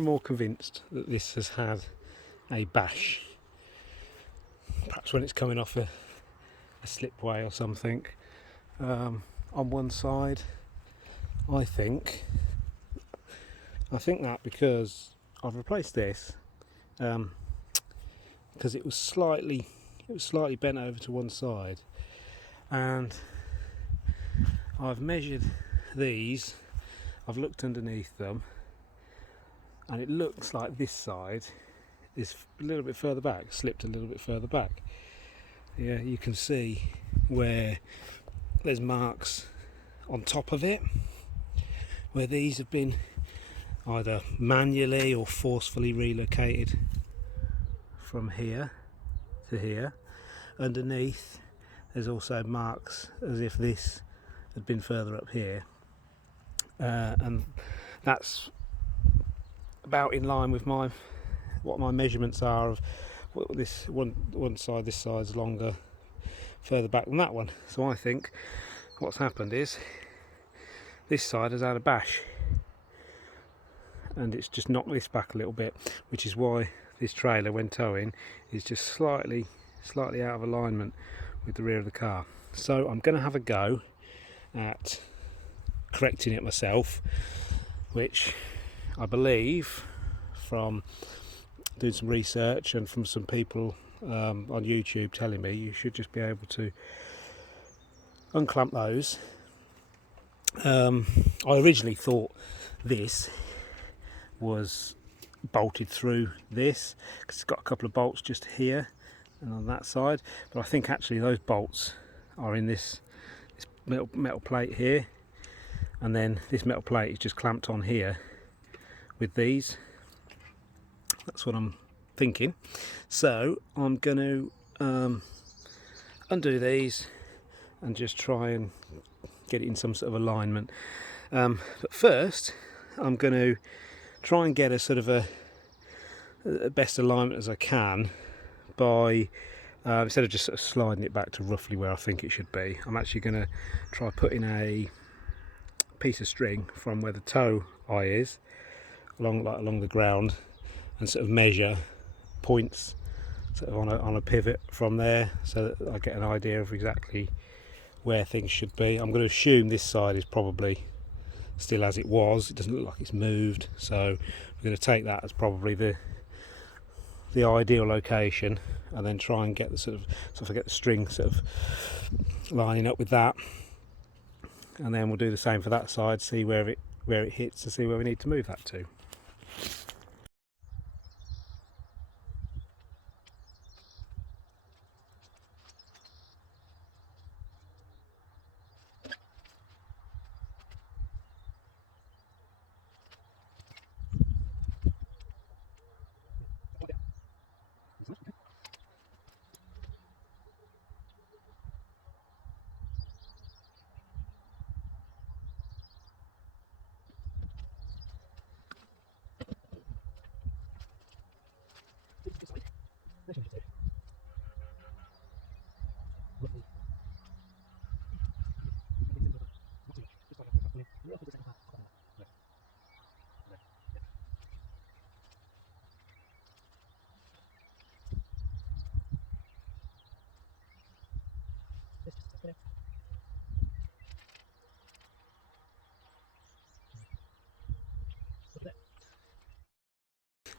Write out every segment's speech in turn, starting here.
and more convinced that this has had a bash, perhaps when it's coming off a slipway or something. On one side, I think that because I've replaced this, because it was slightly bent over to one side, and I've measured these, I've looked underneath them, and it looks like this side is a little bit further back, slipped a little bit further back. Yeah, you can see where there's marks on top of it, where these have been either manually or forcefully relocated from here to here. Underneath there's also marks as if this had been further up here, and that's about in line with what my measurements are of this one side. This side's longer, further back than that one. So I think what's happened is this side has had a bash, and it's just knocked this back a little bit, which is why this trailer, when towing, is just slightly out of alignment with the rear of the car. So I'm going to have a go at correcting it myself, which I believe, from doing some research and from some people on YouTube telling me, you should just be able to unclamp those. I originally thought this was bolted through this because it's got a couple of bolts just here and on that side, but I think actually those bolts are in this metal plate here, and then this metal plate is just clamped on here with these. That's what I'm thinking. So I'm going to undo these and just try and get it in some sort of alignment. But first I'm going to try and get a sort of a best alignment as I can by instead of just sort of sliding it back to roughly where I think it should be, I'm actually going to try putting a piece of string from where the toe eye is along the ground, and sort of measure points sort of on a pivot from there, so that I get an idea of exactly where things should be. I'm going to assume this side is probably still as it was. It doesn't look like it's moved, so we're going to take that as probably the ideal location, and then try and get the so if I get the string sort of lining up with that, and then we'll do the same for that side, see where it hits, to see where we need to move that to.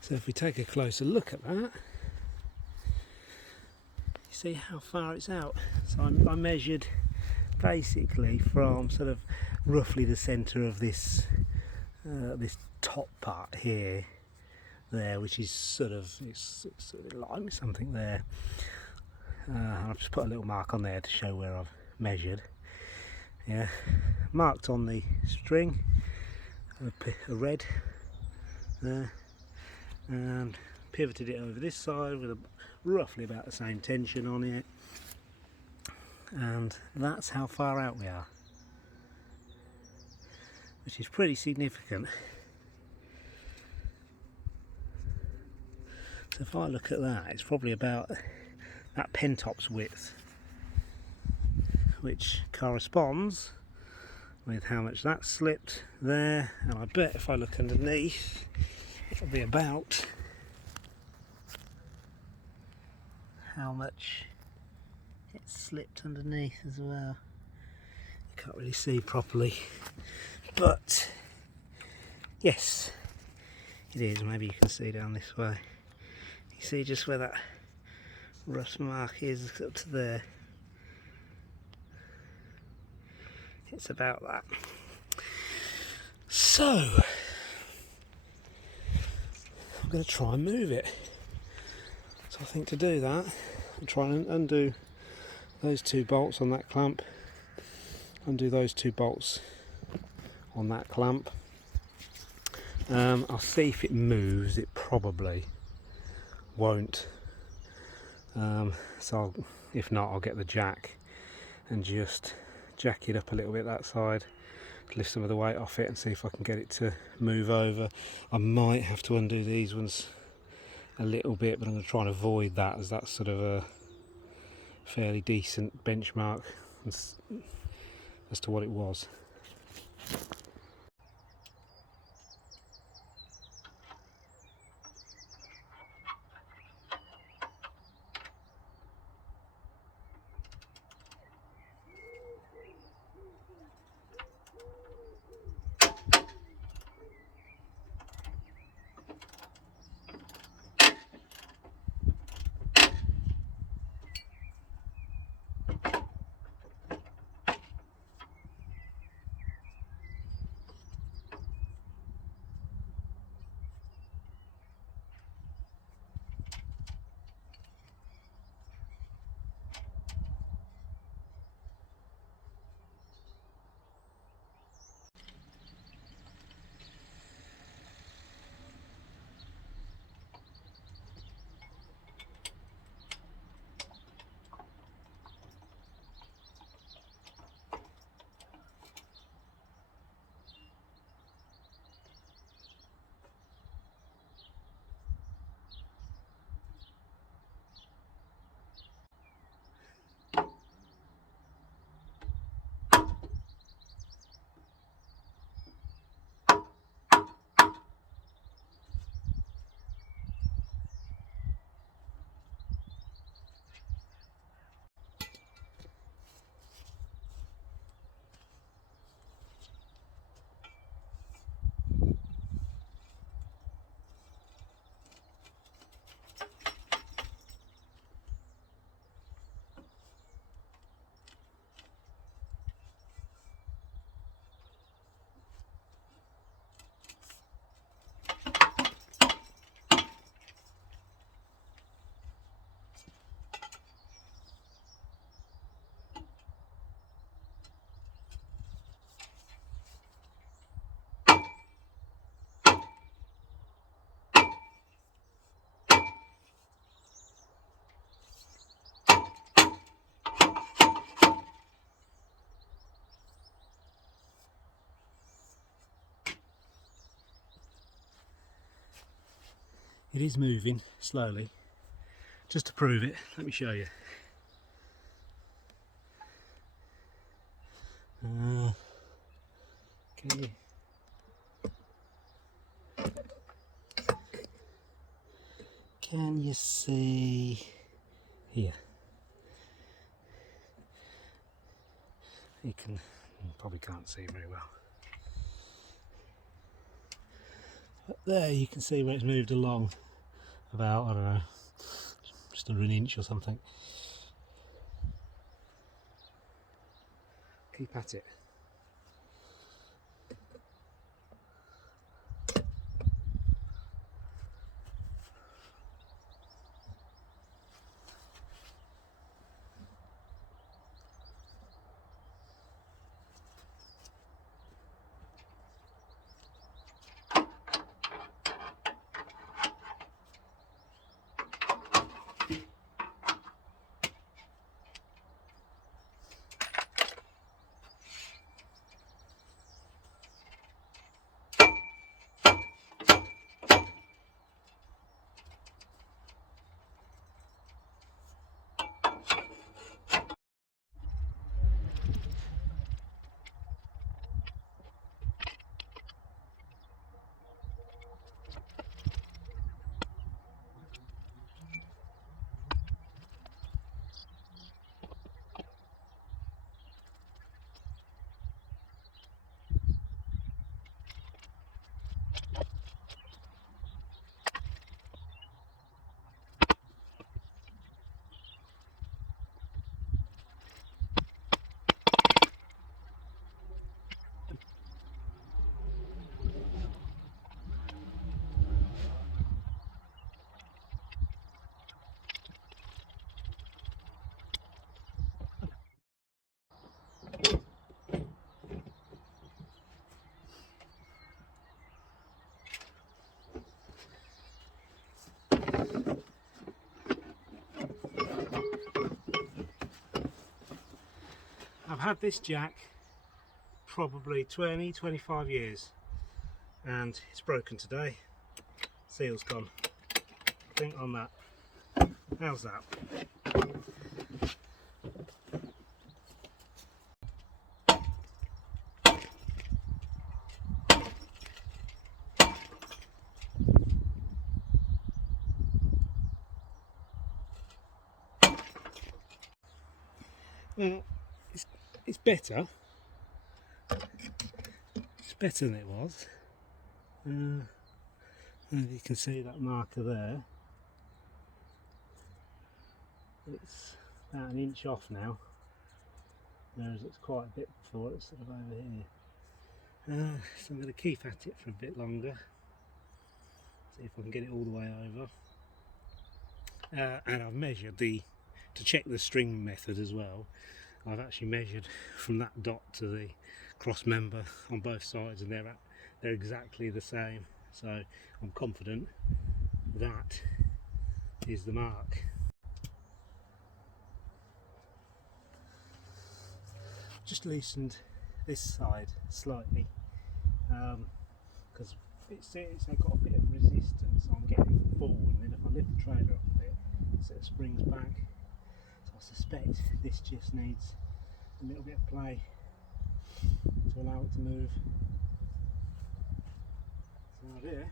So if we take a closer look at that, you see how far it's out. So I measured basically from sort of roughly the centre of this this top part here, there, which is sort of it's like something there. I've just put a little mark on there to show where I've measured. Yeah, marked on the string, a red there, and pivoted it over this side with roughly about the same tension on it, and that's how far out we are, which is pretty significant. So if I look at that, it's probably about that pentop's width, which corresponds with how much that slipped there. And I bet if I look underneath, it'll be about how much it's slipped underneath as well. You can't really see properly, but yes, it is. Maybe you can see down this way. You see just where that rust mark is up to there. It's about that. So I'm going to try and move it. So I think to do that, I'm trying to undo those 2 bolts on that clamp, undo those 2 bolts on that clamp. I'll see if it moves. It probably won't. So if not, I'll get the jack and just jack it up a little bit that side, lift some of the weight off it and see if I can get it to move over. I might have to undo these ones a little bit, but I'm going to try and avoid that, as that's sort of a fairly decent benchmark as to what it was. It is moving slowly. Just to prove it, let me show you. Can you see here? You probably can't see very well. But there you can see where it's moved along about, I don't know, just under an inch or something. Keep at it. I've had this jack probably 20-25 years and it's broken today. Seal's gone. Think on that. How's that? Well, it's better. It's better than it was. And you can see that marker there. It's about an inch off now, whereas it's quite a bit before. It's sort of over here. So I'm going to keep at it for a bit longer. See if I can get it all the way over. And I've measured to check the string method as well. I've actually measured from that dot to the cross member on both sides, and they're exactly the same. So I'm confident that is the mark. Just loosened this side slightly because it's got a bit of resistance. So I'm getting forward, and then if I lift the trailer up a bit, it sort of springs back. So I suspect this just needs a little bit of play to allow it to move. So there.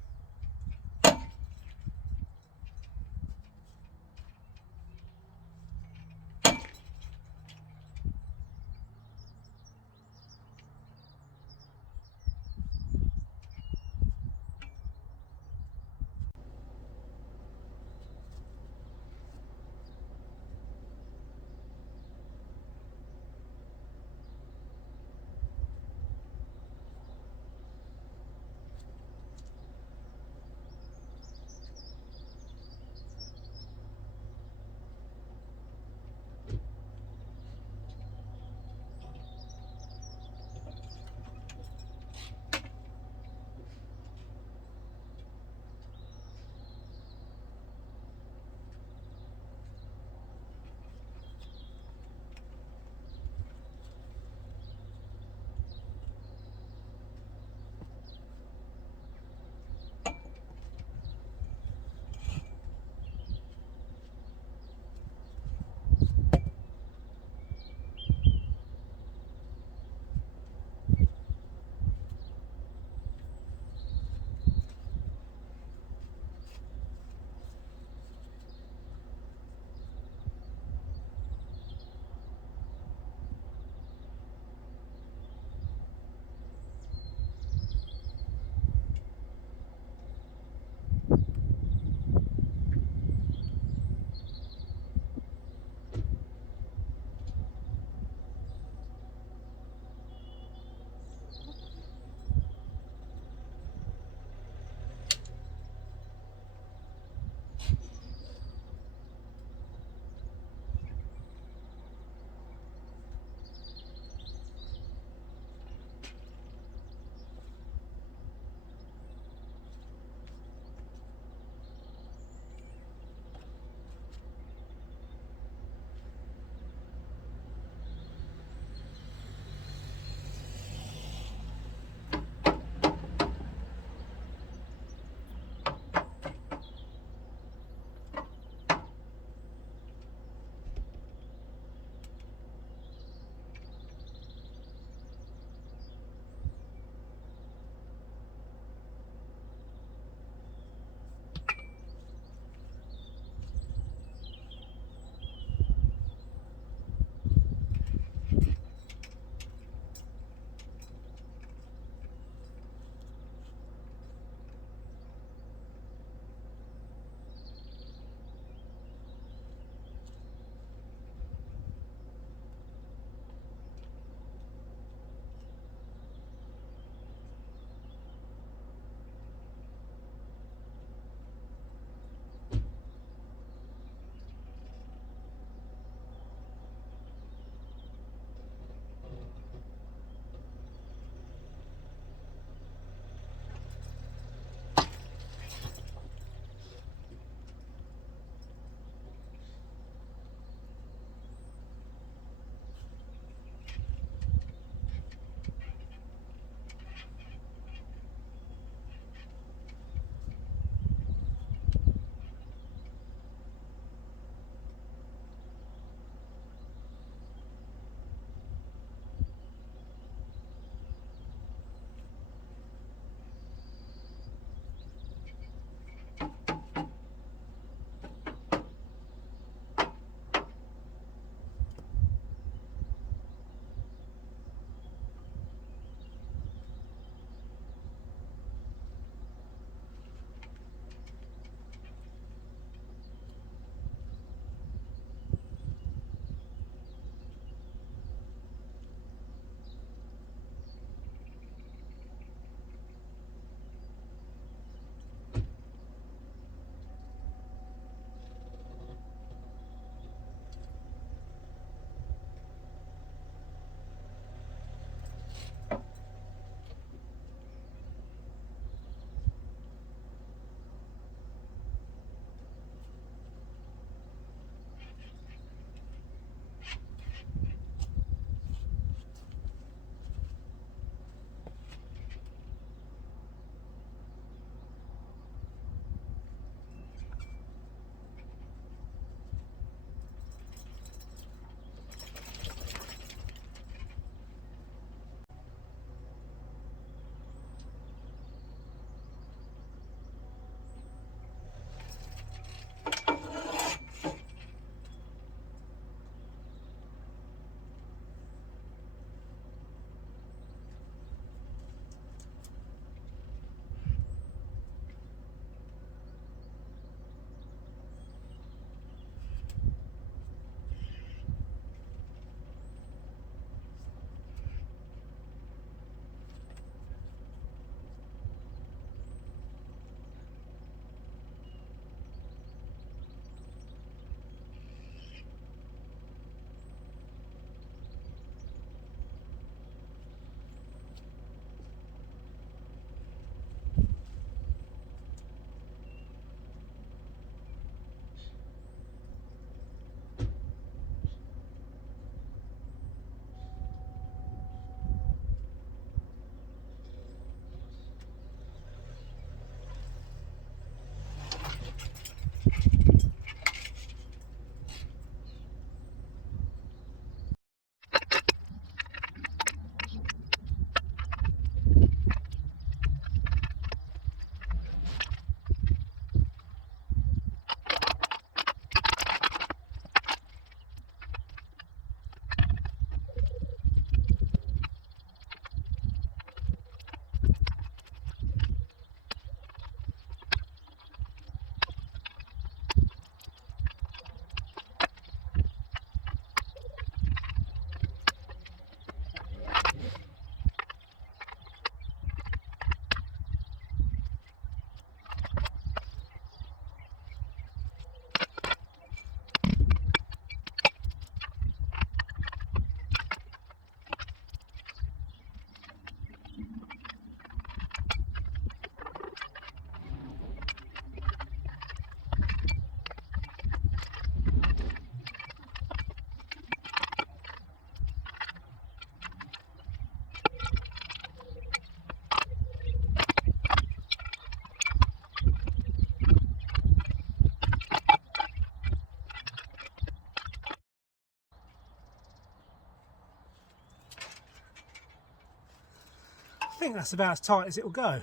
think that's about as tight as it'll go.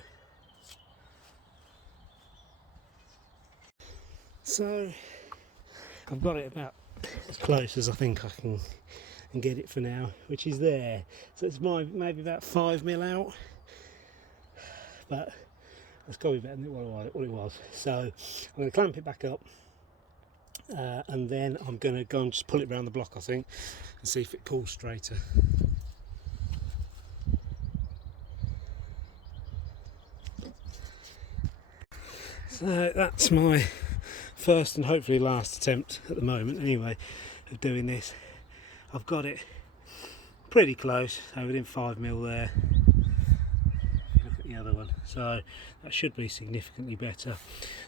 So I've got it about as close as I think I can get it for now, which is there. So it's maybe about 5mm out, but that's got to be better than what it was. So I'm going to clamp it back up, and then I'm going to go and just pull it around the block, I think, and see if it pulls straighter. So that's my first and hopefully last attempt at the moment anyway of doing this. I've got it pretty close, so within 5mm there. Look at the other one, so that should be significantly better.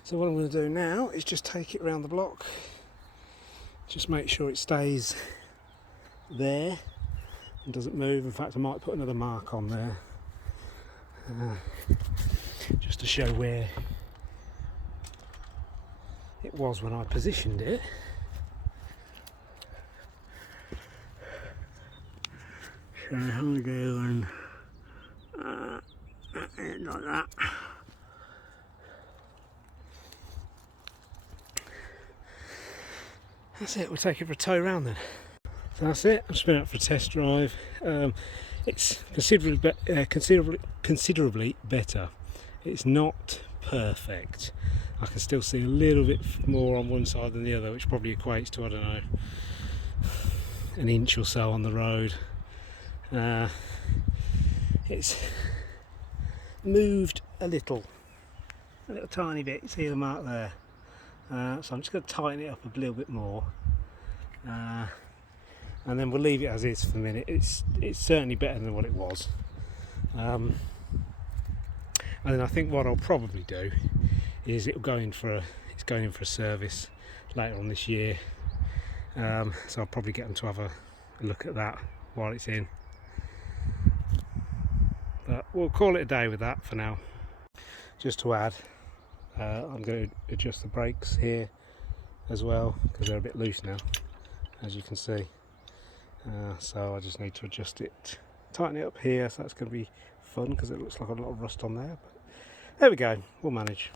So what I'm going to do now is just take it around the block, just make sure it stays there and doesn't move. In fact, I might put another mark on there just to show where it was when I positioned it. So I'm going like that. That's it, we'll take it for a tow round then. So that's it, I've just been out for a test drive. It's considerably better. It's not perfect. I can still see a little bit more on one side than the other, which probably equates to, I don't know, an inch or so on the road. It's moved a little tiny bit. See the mark there? So I'm just going to tighten it up a little bit more, and then we'll leave it as is for a minute. It's certainly better than what it was. And then I think what I'll probably do is it's going in for a service later on this year. So I'll probably get them to have a look at that while it's in. But we'll call it a day with that for now. Just to add, I'm going to adjust the brakes here as well, because they're a bit loose now, as you can see. So I just need to adjust it, tighten it up here, so that's going to be fun because it looks like a lot of rust on there. But there we go, we'll manage.